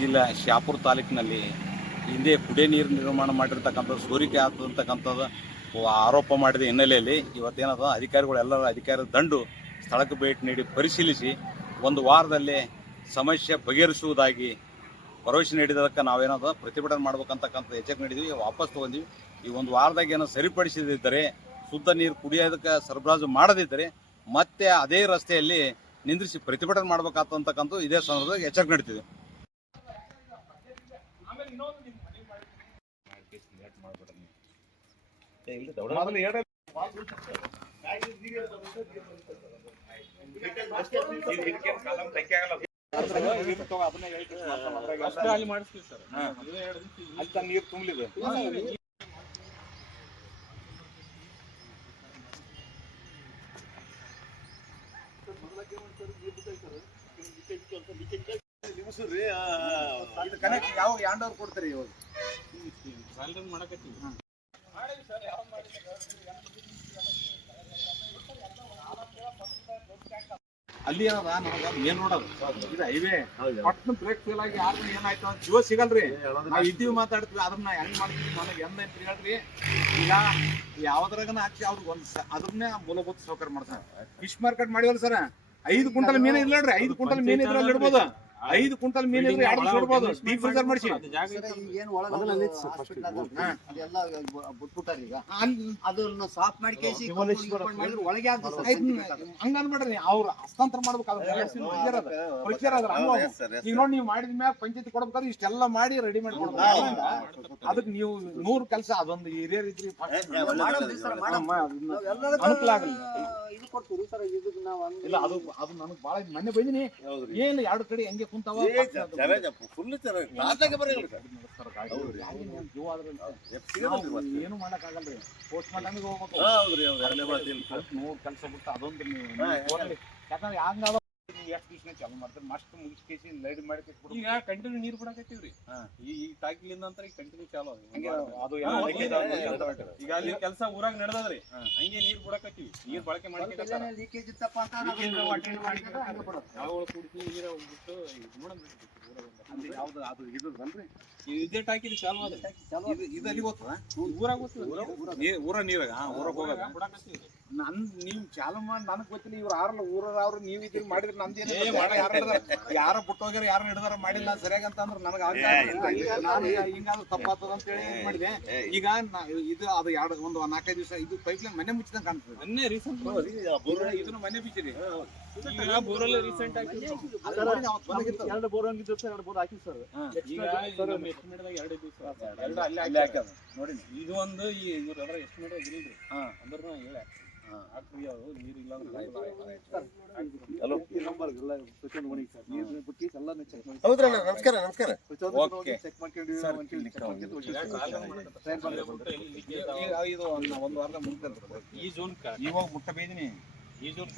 ಜಿಲ್ಲಾ ಶಾಪುರ ತಾಲೂಕಿನಲ್ಲಿ ಹಿಂದೆ ಕುಡಿಯ ನೀರು ನಿರ್ಮಾಣ ಮಾಡಿರ್ತಕ್ಕಂಥದ್ದು ಸೋರಿಕೆ ಆಗ್ತದಂತಕ್ಕಂಥದ್ದು ಆರೋಪ ಮಾಡಿದ ಹಿನ್ನೆಲೆಯಲ್ಲಿ ಇವತ್ತೇನದ ಅಧಿಕಾರಿಗಳೆಲ್ಲರ ಅಧಿಕಾರಿ ದಂಡು ಸ್ಥಳಕ್ಕೆ ಭೇಟಿ ನೀಡಿ ಪರಿಶೀಲಿಸಿ ಒಂದು ವಾರದಲ್ಲಿ ಸಮಸ್ಯೆ ಬಗೆಹರಿಸುವುದಾಗಿ ಭರವಸೆ ನೀಡಿದ್ದಕ್ಕೆ ನಾವೇನದ ಪ್ರತಿಭಟನೆ ಮಾಡ್ಬೇಕಂತಕ್ಕಂಥ ಎಚ್ಚರಿಕೆ ನೀಡಿದ್ವಿ, ವಾಪಸ್ ತೊಗೊಂಡ್ವಿ. ಈ ಒಂದು ವಾರದಾಗ ಏನೋ ಸರಿಪಡಿಸದಿದ್ದರೆ, ಶುದ್ಧ ನೀರು ಕುಡಿಯೋದಕ್ಕೆ ಸರಬರಾಜು ಮಾಡದಿದ್ದರೆ ಮತ್ತೆ ಅದೇ ರಸ್ತೆಯಲ್ಲಿ ನಿಂದ್ರಿಸಿ ಪ್ರತಿಭಟನೆ ಮಾಡ್ಬೇಕಾಗ್ತಕ್ಕಂಥ ಇದೇ ಸಂದರ್ಭದಾಗ ಎಚ್ಚರಿಕೆ ನೀಡ್ತಿದ್ವಿ. ನೀರು ತುಂಬಲಿದೆ. ಕನೆಕ್ಟ್ ಯಾವ ಯಾಂಡವ್ರು ಕೊಡ್ತಾರೆ ಇವಾಗ ಅಲ್ಲಿ ಏನದ ನಮಗ ಮೇನ್ ರೋಡ್ ಇದು ಹೈವೇ ಪಟ್ನ ಬ್ರೇಕ್ ಫೇಲ್ ಆಗಿ ಯಾರು ಏನಾಯ್ತು ಅಂತ ಜೀವ ಸಿಗಲ್ರಿ. ನಾವು ಇದ್ದೀವಿ ಮಾತಾಡ್ತೀವಿ, ಅದನ್ನ ಹೆಂಗ್ ಮಾಡ್ತೀವಿ ನನಗೆ ಎಂದ ಹೇಳ್ರಿ. ಈಗ ಯಾವ್ದ್ರಾಗನ ಹಾಕಿ ಅವ್ರಿಗೆ ಅದನ್ನೇ ಮೂಲಭೂತ ಸೌಕರ್ಯ ಮಾಡ್ತಾರೆ. ಫಿಶ್ ಮಾರ್ಕೆಟ್ ಮಾಡಿವಲ್ಲ ಸರ್, 5 ಕ್ವಿಂಟಲ್ ಮೀನು ಇರ್ಲಿ, 5 ಕ್ವಿಂಟಲ್ ಮೀನು ಇದ್ರಲ್ಲಿ ಇಡ್ಬೋದು. 5 ಕ್ವಿಂಟಲ್ ಮೀನು ಇದ್ರೆ 2 ದಿವಸ ಇಡ್ಬೋದು. ಡೀಪ್ ಫ್ರೀಜರ್ ಮಾಡಿಸಿ ಅದನ್ನ ಸಾಫ್ ಮಾಡಿ ಒಳಗೆ ಹಂಗ ಅನ್ಬೇಡ್ರಿ, ಅವ್ರು ಹಸ್ತಾಂತರ ಮಾಡ್ಬೇಕಾದ್ರೆ ಈಗ ನೋಡಿ ನೀವು ಮಾಡಿದ ಮ್ಯಾಗ ಪಂಚಾಯತಿ ಕೊಡ್ಬೇಕಾದ್ರೆ ಇಷ್ಟೆಲ್ಲ ಮಾಡಿ ರೆಡಿ ಮಾಡಿ ಕೊಡ್ಬೇಕು. ಅದಕ್ಕೆ ನೀವು 100 ಕೆಲಸ ಅದೊಂದು ಹಿರಿಯರ್ ಇದ್ರಿ ಅನುಕೂಲ ಆಗಲ್ಲ. ಇಲ್ಲ ಅದು ಅದು ನನಗೆ ಬಾಳ ಮೊನ್ನೆ ಬಂದಿನಿ, ಏನು 2 ಕಡೆ ಹೆಂಗೆ ಕುಂತಾವ ಏನು ಮಾಡಕ್ ಆಗಲ್ರಿ. ಪೋಸ್ಟ್ ಮಾರ್ಟಮ್ಗೆ ಹೋಗ್ಬೇಕು, 100 ಕೆಲಸ ಬಿಟ್ಟು ಅದೊಂದು ಯಾಕಂದ್ರೆ ಹಂಗ ಎಷ್ಟು ದಿವಸ ಚಾಲು ಮಾಡ್ತಾರೆ, ಮಸ್ಟ್ ಮುಗಿಸಿ ಲೈಟ್ ಮಾಡಿ ಈಗ ಕಂಟಿನ್ಯೂ ನೀರು ಬಿಡಕತ್ತೀವ್ರಿ. ಈ ಟಾಕಿಲಿಂದ ಅಂತ ಈಗ ಕಂಟಿನ್ಯೂ ಚಾಲು ಅದು ಈಗ ಅಲ್ಲಿ ಕೆಲಸ ಊರಾಗ ನಡೆದದ್ರಿ, ಹಂಗೆ ನೀರು ಬಿಡಕತ್ತೀವಿ. ನೀರು ಬಳಕೆ ಮಾಡಿ ಲೀಕೇಜ್ ಇತ್ತಪ್ಪ ಅಂತ ಯಾವ ಕುಡಿಸಿ ನೀರ ಹೋಗ್ಬಿಟ್ಟು ಯಾವ್ದು ಅದು ಇದಲ್ರಿ, ಇದೇ ಟಾಕಿದ್ ಚಾಲು ಅದ. ಇದು ಅಲ್ಲಿ ಹೋಗ್ತದ ಊರಾಗ ಊರ ನೀರಾಗ ಊರಾಗ ಹೋಗದ ನೀವು ಚಾಲು ಮಾಡಿ ನನಗ್ ಗೊತ್ತಿಲ್ಲ. ಇವ್ರು ಯಾರಲ್ಲ ಊರವ್ರು ನೀವು ಇದನ್ನ ಮಾಡಿದ್ರೆ ನಮ್ದೇನು ಯಾರ ಬಿಟ್ಟು ಹೋಗ್ಯಾರ, ಯಾರು ಹಿಡಿದಾರ ಮಾಡಿಲ್ಲ ಸರಿಯಾಗಿ ಅಂತ ಅಂದ್ರೆ ನನಗೆ ಹಿಂಗಾದ್ರು ತಪ್ಪಾಗ್ತದ ಅಂತ ಹೇಳಿ ಮಾಡಿದೆ. ಈಗ ಇದು ಅದು ಒಂದು 4-5 ದಿವಸ ಇದು ಪೈಪ್ ಲೈನ್ ಮನೆ ಮುಚ್ಚಿದಂಗ ಕಾಣ್ತದೆ. ಮೊನ್ನೆ ರೀಸೆಂಟ್ ಇದನ್ನ ಮನೆ ಬಿಚ್ಚಿರಿ ರೀಸೆಂಟ್ ಆಗಿ 2 ಬೋರ್ ಹಂಗಿದ್ದು 2 ಬೋರ್ ಹಾಕಿ ಸರ್. ಈಗ ಎಸ್ಟಿಮೇಟ್ದಾಗ 2 ದಿವಸ ಅಲ್ಲಿ ಹಾಕ್ಯದ ನೋಡಿ. ಇದು ಒಂದು ಇವ್ರ ಎಸ್ಟಿಮೇಟ್ ಇಲ್ರಿ ಅಂದ್ರೂ ಹೇಳ ನೀರು ಇಲ್ಲ ನಮಸ್ಕಾರ ನಮಸ್ಕಾರ ಇದು ಒಂದು ವಾರದ ಮುಂದೆ ಈ ಜೂನ್ ಇವಾಗ ಮುಟ್ಟ ಬೇದಿನಿ. ಈ ಜೂನ್